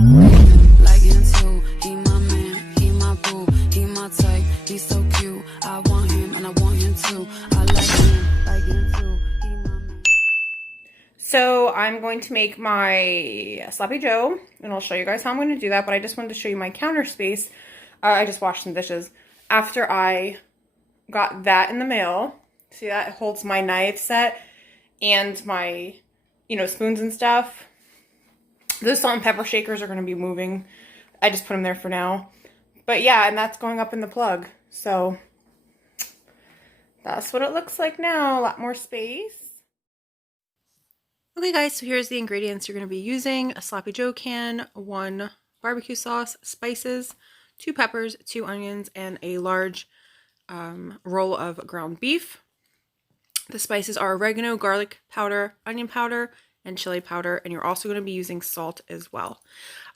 Like him too, he my man, he my boo, he my type, he's so cute. I want him and I want him too. I like him too, he my man. So I'm going to make my sloppy joe, and I'll show you guys how I'm going to do that, but I just wanted to show you my counter space. I just washed some dishes after I got that in the mail. See that? It holds my knife set and my, spoons and stuff. Those salt and pepper shakers are going to be moving. I just put them there for now. But yeah, and that's going up in the plug. So that's what it looks like now. A lot more space. Okay guys, so here's the ingredients you're going to be using. A sloppy joe can, 1 barbecue sauce, spices, 2 peppers, 2 onions, and a large roll of ground beef. The spices are oregano, garlic powder, onion powder, and chili powder, and you're also going to be using salt as well.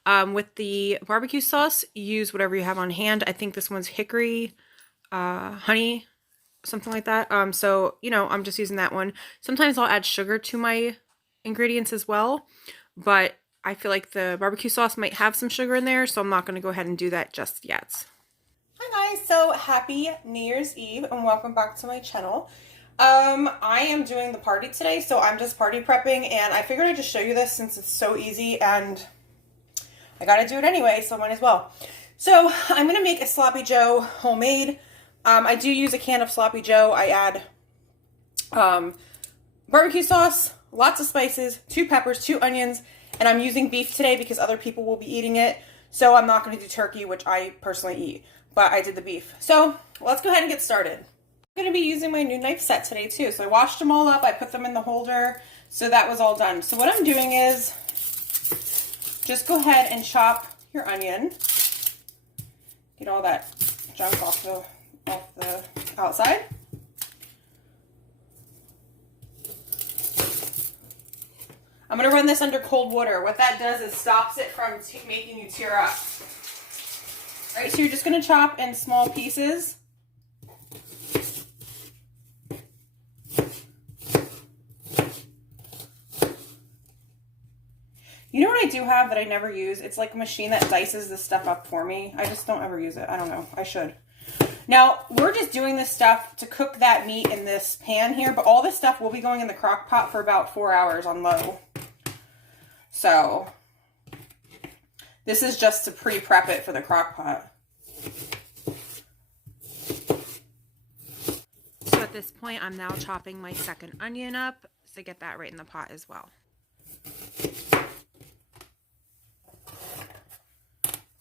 With the barbecue sauce, use whatever you have on hand. I think this one's hickory, honey, something like that. So, I'm just using that one. Sometimes I'll add sugar to my ingredients as well, but I feel like the barbecue sauce might have some sugar in there, so I'm not going to go ahead and do that just yet. Hi guys, so happy New Year's Eve and welcome back to my channel. I am doing the party today, so I'm just party prepping, and I figured I'd just show you this since it's so easy and I gotta do it anyway, so might as well. So I'm gonna make a sloppy joe homemade. I do use a can of sloppy joe. I add barbecue sauce, lots of spices, 2 peppers, 2 onions, and I'm using beef today because other people will be eating it, so I'm not going to do turkey, which I personally eat, but I did the beef. So let's go ahead and get started. I'm going to be using my new knife set today too, so I washed them all up, I put them in the holder, so that was all done. So what I'm doing is just go ahead and chop your onion, get all that junk off the outside. I'm going to run this under cold water. What that does is stops it from making you tear up. All right, so you're just going to chop in small pieces. You know what I do have that I never use? It's like a machine that dices this stuff up for me. I just don't ever use it. I don't know. I should. Now, we're just doing this stuff to cook that meat in this pan here, but all this stuff will be going in the crock pot for about 4 hours on low. So, this is just to pre-prep it for the crock pot. So at this point, I'm now chopping my second onion up to get that right in the pot as well.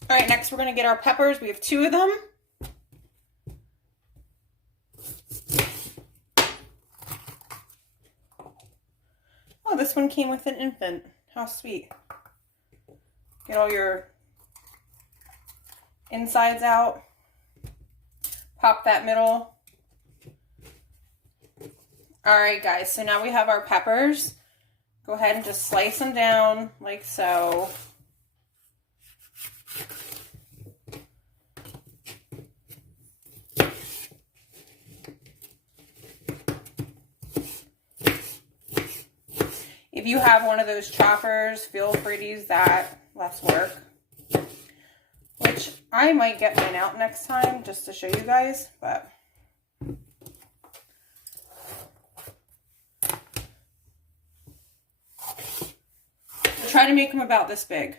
All right, next we're going to get our peppers. We have 2 of them. Oh, this one came with an infant. How sweet. Get all your insides out. Pop that middle. All right, guys, so now we have our peppers. Go ahead and just slice them down like so. If you have one of those choppers, feel free to use that. Less work. Which I might get mine out next time just to show you guys, but try to make them about this big.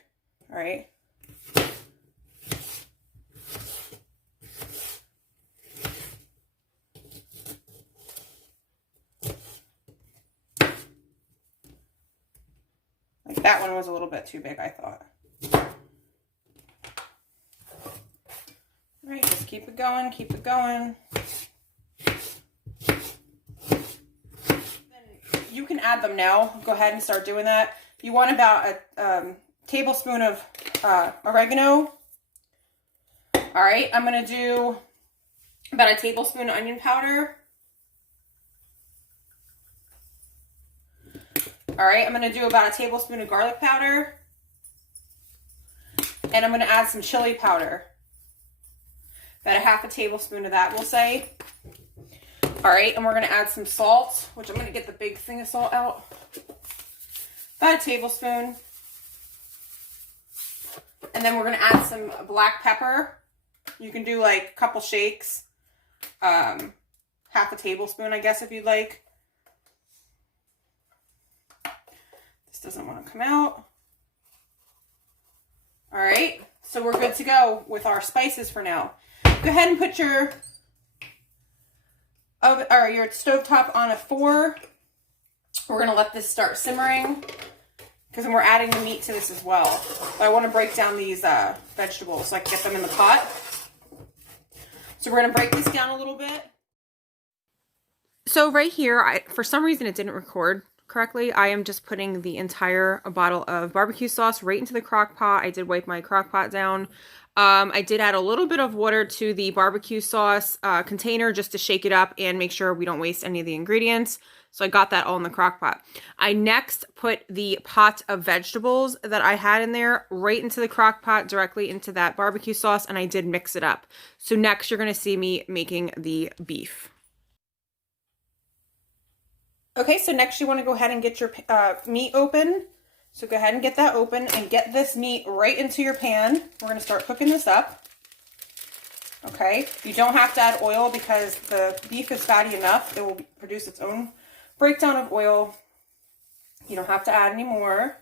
All right. That one was a little bit too big, I thought. All right, just keep it going, keep it going. Then you can add them now. Go ahead and start doing that. You want about a tablespoon of oregano. All right, I'm going to do about a tablespoon of onion powder. All right, I'm going to do about a tablespoon of garlic powder. And I'm going to add some chili powder. About a half a tablespoon of that, we'll say. All right, and we're going to add some salt, which I'm going to get the big thing of salt out. About a tablespoon. And then we're going to add some black pepper. You can do like a couple shakes. Half a tablespoon, I guess, if you'd like. This doesn't want to come out. All right, so we're good to go with our spices for now. Go ahead and put your stovetop on a 4. We're gonna let this start simmering because we're adding the meat to this as well. But I want to break down these vegetables so I can get them in the pot. So we're gonna break this down a little bit. So right here, for some reason it didn't record correctly. I am just putting the entire bottle of barbecue sauce right into the crock pot. I did wipe my crock pot down. I did add a little bit of water to the barbecue sauce container just to shake it up and make sure we don't waste any of the ingredients. So I got that all in the crock pot. I next put the pot of vegetables that I had in there right into the crock pot, directly into that barbecue sauce, and I did mix it up. So next you're going to see me making the beef. Okay, so next you want to go ahead and get your meat open. So go ahead and get that open and get this meat right into your pan. We're going to start cooking this up. Okay, you don't have to add oil because the beef is fatty enough. It will produce its own breakdown of oil. You don't have to add any more.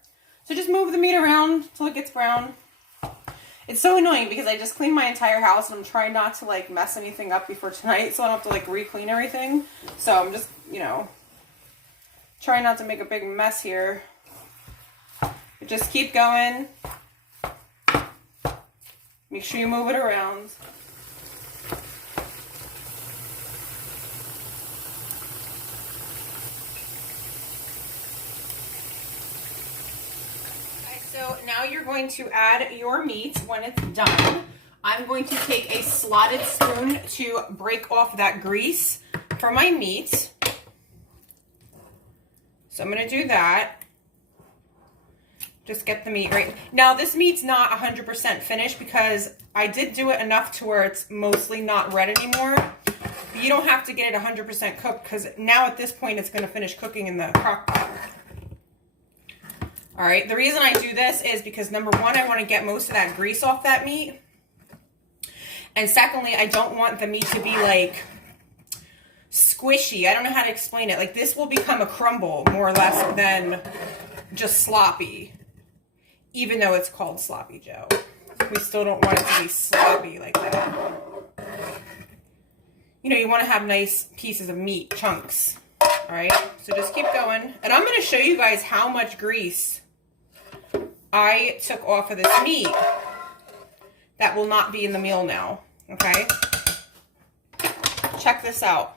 So just move the meat around until it gets brown. It's so annoying because I just cleaned my entire house and I'm trying not to like mess anything up before tonight so I don't have to like re-clean everything. So I'm just, you know, trying not to make a big mess here. But just keep going. Make sure you move it around. So now you're going to add your meat when it's done. I'm going to take a slotted spoon to break off that grease from my meat. So I'm going to do that. Just get the meat right. Now this meat's not 100% finished because I did do it enough to where it's mostly not red anymore. But you don't have to get it 100% cooked because now at this point it's going to finish cooking in the crock pot. All right, the reason I do this is because number one, I want to get most of that grease off that meat. And secondly, I don't want the meat to be like squishy. I don't know how to explain it. Like this will become a crumble more or less than just sloppy. Even though it's called Sloppy Joe. We still don't want it to be sloppy like that. You know, you want to have nice pieces of meat, chunks. All right, so just keep going. And I'm going to show you guys how much grease I took off of this meat that will not be in the meal now, okay? Check this out.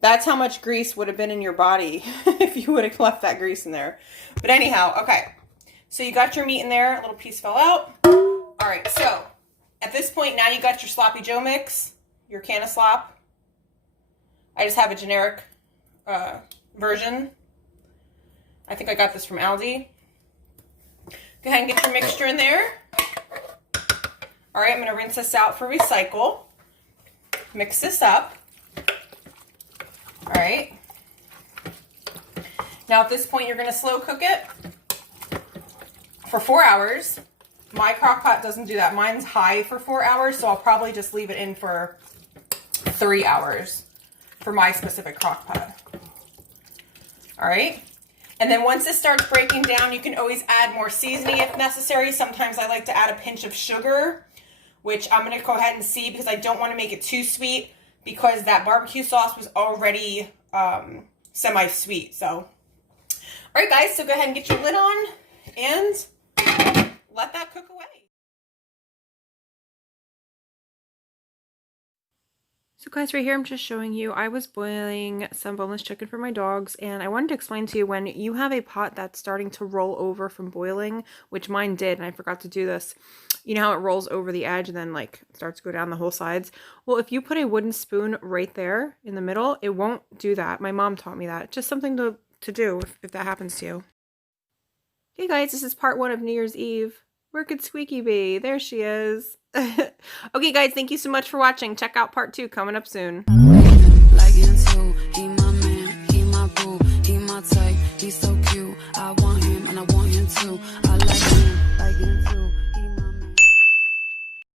That's how much grease would have been in your body if you would have left that grease in there. But anyhow, okay. So you got your meat in there. A little piece fell out. All right, so at this point, now you got your Sloppy Joe mix, your can of slop. I just have a generic version. I think I got this from Aldi. Go ahead and get your mixture in there. All right, I'm going to rinse this out for recycle. Mix this up. All right. Now at this point, you're going to slow cook it for 4 hours. My crock pot doesn't do that. Mine's high for 4 hours, so I'll probably just leave it in for 3 hours for my specific crock pot. All right. And then once it starts breaking down, you can always add more seasoning if necessary. Sometimes I like to add a pinch of sugar, which I'm going to go ahead and see because I don't want to make it too sweet because that barbecue sauce was already semi-sweet. So, all right, guys, so go ahead and get your lid on and let that cook away. So guys, right here, I'm just showing you, I was boiling some boneless chicken for my dogs, and I wanted to explain to you when you have a pot that's starting to roll over from boiling, which mine did, and I forgot to do this. You know how it rolls over the edge and then like starts to go down the whole sides? Well, if you put a wooden spoon right there in the middle, it won't do that. My mom taught me that. Just something to do if that happens to you. Hey guys, this is part 1 of New Year's Eve. Where could Squeaky be? There she is. Okay guys, thank you so much for watching. Check out part 2 coming up soon.